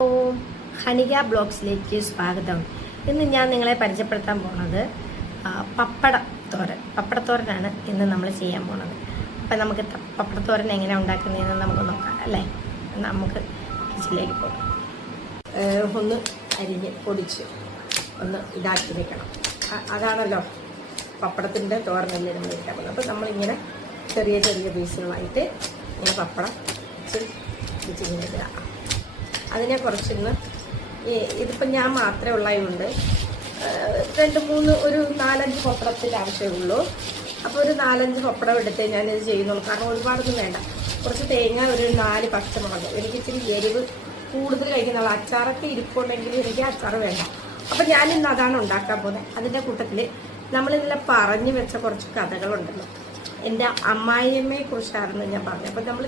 ഓം ഹനിക ബ്ലോഗ്സിലേക്ക് സ്വാഗതം. ഇന്ന് ഞാൻ നിങ്ങളെ പരിചയപ്പെടുത്താൻ പോണത് ആ, പപ്പടത്തോരൻ. പപ്പടത്തോരനാണ് ഇന്ന് നമ്മൾ ചെയ്യാൻ പോണത് അപ്പം നമുക്ക് പപ്പടത്തോരൻ എങ്ങനെ ഉണ്ടാക്കുന്നതെന്ന് നമുക്ക് നോക്കാം അല്ലേ? നമുക്ക് കിച്ചിലേക്ക് പോകാം. ഒന്ന് അരിഞ്ഞ് പൊടിച്ച് ഒന്ന് ഇതാക്കി വെക്കണം. അതാണല്ലോ പപ്പടത്തിന്റെ തോരനല്ലേ നമ്മൾ ഇട്ടാൽ അപ്പോൾ നമ്മളിങ്ങനെ ചെറിയ ചെറിയ പീസുകളായിട്ട് ഇങ്ങനെ പപ്പടം വെച്ച് വെച്ചിങ്ങനെ ഇടുക അതിനെ കുറച്ചിന്ന് ഇതിപ്പോൾ ഞാൻ മാത്രമേ ഉള്ളതുകൊണ്ട് രണ്ട് മൂന്ന് ഒരു നാലഞ്ച് പപ്പടത്തിന്റെ ആവശ്യമേ ഉള്ളൂ. അപ്പോൾ ഒരു നാലഞ്ച് പപ്പടം എടുത്തേ ഞാനിത് ചെയ്യുന്നുള്ളൂ. കാരണം ഒരുപാടൊന്നും വേണ്ട. കുറച്ച് തേങ്ങ ഒരു നാല് പച്ചമുളക്. എനിക്ക് ഇച്ചിരി എരിവ് കൂടുതൽ കഴിക്കുന്ന അച്ചാറൊക്കെ ഇരിപ്പുണ്ടെങ്കിൽ എനിക്ക് അച്ചാർ വേണ്ട. അപ്പം ഞാനിന്ന് അതാണ് ഉണ്ടാക്കാൻ പോകുന്നത്. അതിന്റെ കൂട്ടത്തിൽ നമ്മളിന്നലെ പറഞ്ഞു വെച്ച കുറച്ച് കഥകളുണ്ടല്ലോ. എന്റെ അമ്മായിയമ്മയെ കുറിച്ചായിരുന്നു ഞാൻ പറഞ്ഞത്. അപ്പം നമ്മൾ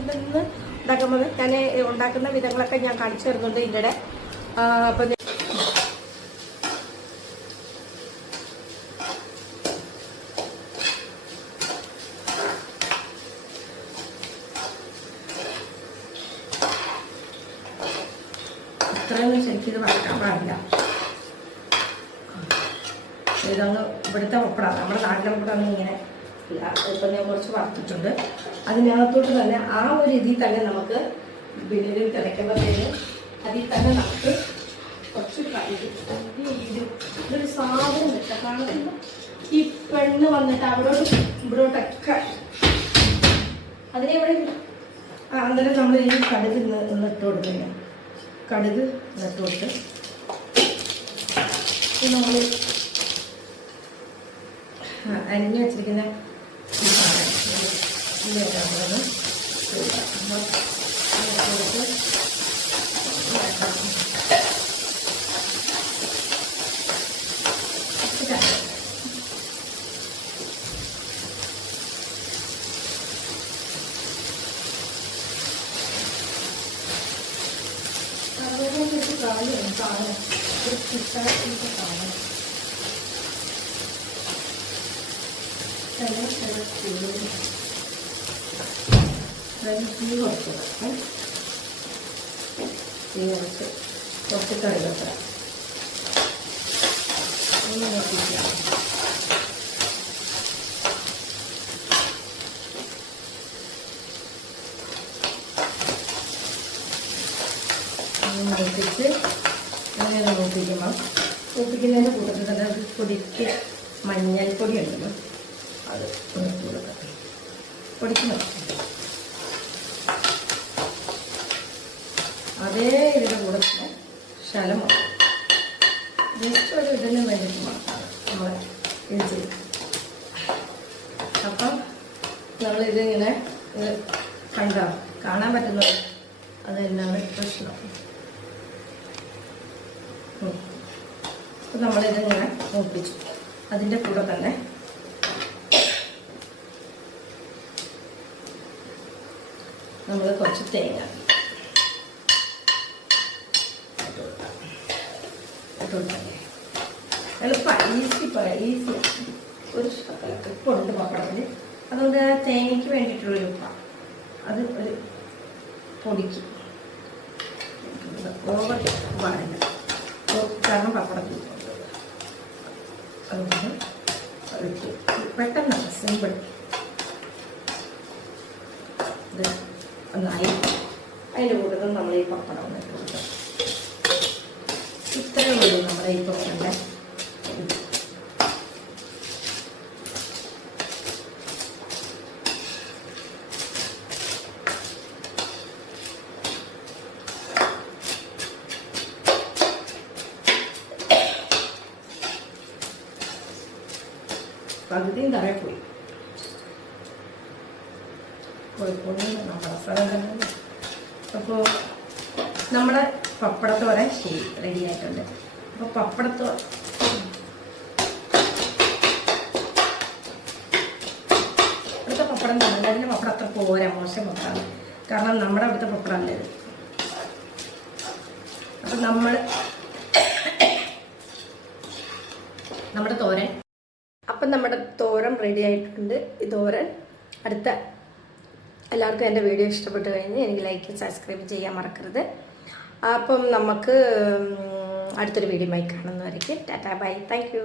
ഉണ്ടാക്കുമ്പോൾ ഞാൻ ഉണ്ടാക്കുന്ന വിധങ്ങളൊക്കെ ഞാൻ കാണിച്ചു തരുന്നുണ്ട് ഇതിന്റെ അപ്പം ഇത്രയൊന്നും ശരിക്കും ഇത് വറക്കാൻ പാടില്ല. ഇതൊന്ന് ഇവിടുത്തെ പപ്പടമാണ് നമ്മുടെ നാട്ടിലെ പപ്പടം ഇങ്ങനെ ഇപ്പം ഞാൻ കുറച്ച് വറുത്തിട്ടുണ്ട്. അതിനകത്തോട്ട് തന്നെ ആ ഒരു ഇതിൽ തന്നെ നമുക്ക് ബിരിയാണി തിളയ്ക്കുമ്പോഴത്തേന് അതിൽ തന്നെ നമുക്ക് കുറച്ച് ഇതൊരു സാധനം വെച്ചാൽ ഈ പെണ്ണ് വന്നിട്ട് അവിടോട്ട് ഇവിടോട്ടൊക്കെ അതിനെ ഇവിടെ ആ അന്നേരം നമ്മൾ ഈ കടുക് നട്ട് കൊടുക്കില്ല കടുക് നട്ട് കൊടുത്ത് നമ്മൾ അരിഞ്ഞു വെച്ചിരിക്കുന്ന ഇതിലേക്ക് നമ്മളൊന്ന് ഇടുക. അപ്പോൾ ഇതിലേക്ക് വഴറ്റാം. കുറച്ച് കടുക്. കറിവേപ്പില ഇട്ട് കളയണം, കളയണം. ഒരു പിച്ചാത്തിയിട്ട് കളയണം. ചില ചില കൂടുതൽ തീ വെക്കാം. തീ കുറച്ച് കുറച്ച് കറിവേപ്പില ഒന്ന് നോക്കിക്കാം. മൂപ്പിച്ച് അങ്ങനെ മൂപ്പിക്കുമ്പോൾ മൂപ്പിക്കുന്നതിന്റെ കൂട്ടത്തിൽ തന്നെ ഒരു പൊടിക്ക് മഞ്ഞൾപ്പൊടി ഉണ്ടല്ലോ. അത് കൊടുക്കാം. പൊടിക്കണം അതേ ഇതിന്റെ കൂടെ തന്നെ ശലമാണ് ജസ്റ്റ് ഒരു ഇതിന് വേണ്ടിയിട്ട് മാത്രമാണ് നമ്മൾ ഇത് ചെയ്യും അപ്പം നമ്മളിതിങ്ങനെ കണ്ടോ? കാണാൻ പറ്റുന്നത്? അതെന്നാണ് പ്രശ്നം. ഉം. അപ്പം നമ്മളിതിങ്ങനെ മൂപ്പിച്ചു. അതിന്റെ കൂടെ തന്നെ നമ്മൾ കുറച്ച് തേങ്ങ ഇട്ട് കൊടുക്കാം. കൊടുക്കാം. എളുപ്പമാണ് ഈസി ഈസിയാണ് ഒരു ഉപ്പുണ്ട് പപ്പടത്തിന്. അതുകൊണ്ട് തേങ്ങയ്ക്ക് വേണ്ടിയിട്ടുള്ളൊരു ഉപ്പാണ് അത് ഒരു പൊടിക്ക്. ഓവർ പാടില്ല. കാരണം പപ്പടത്തിൽ അതുകൊണ്ട് പെട്ടെന്ന് സിമ്പിൾ ഇത് ഒന്നായി. അതിന്റെ കൂട്ടത്തിൽ നമ്മൾ ഈ പപ്പടം ഒന്ന് ഇട്ട് കൊടുക്കാം ഇത്രയേ ഉള്ളൂ നമ്മുടെ ഈ തോരന്റെ ഇത്. പകുതിയും തറയെ പോയി. കുഴപ്പമൊന്നുമില്ല നമ്മുടെ തന്നെ. അപ്പോൾ നമ്മുടെ പപ്പടത്തോടെ ശരി റെഡി ആയിട്ടുണ്ട് അപ്പോൾ പപ്പടത്തോ ഇവിടുത്തെ പപ്പടം തമിഴ്നാടിന്റെ പപ്പടം അത്ര പോരാ മോശം പപ്പടമാണ് കാരണം നമ്മുടെ അവിടുത്തെ പപ്പടം അല്ലത് അപ്പം നമ്മൾ നമ്മുടെ തോരൻ. അപ്പം നമ്മുടെ റെഡി ആയിട്ടുണ്ട്. ഈ തോരൻ അടുത്ത എല്ലാവർക്കും എന്റെ വീഡിയോ ഇഷ്ടപ്പെട്ട് കഴിഞ്ഞ് എനിക്ക് ലൈക്ക് സബ്സ്ക്രൈബ് ചെയ്യാൻ മറക്കരുത്. അപ്പം നമുക്ക് അടുത്തൊരു വീഡിയോ കാണുന്നവരേക്ക്. Tata bye. താങ്ക്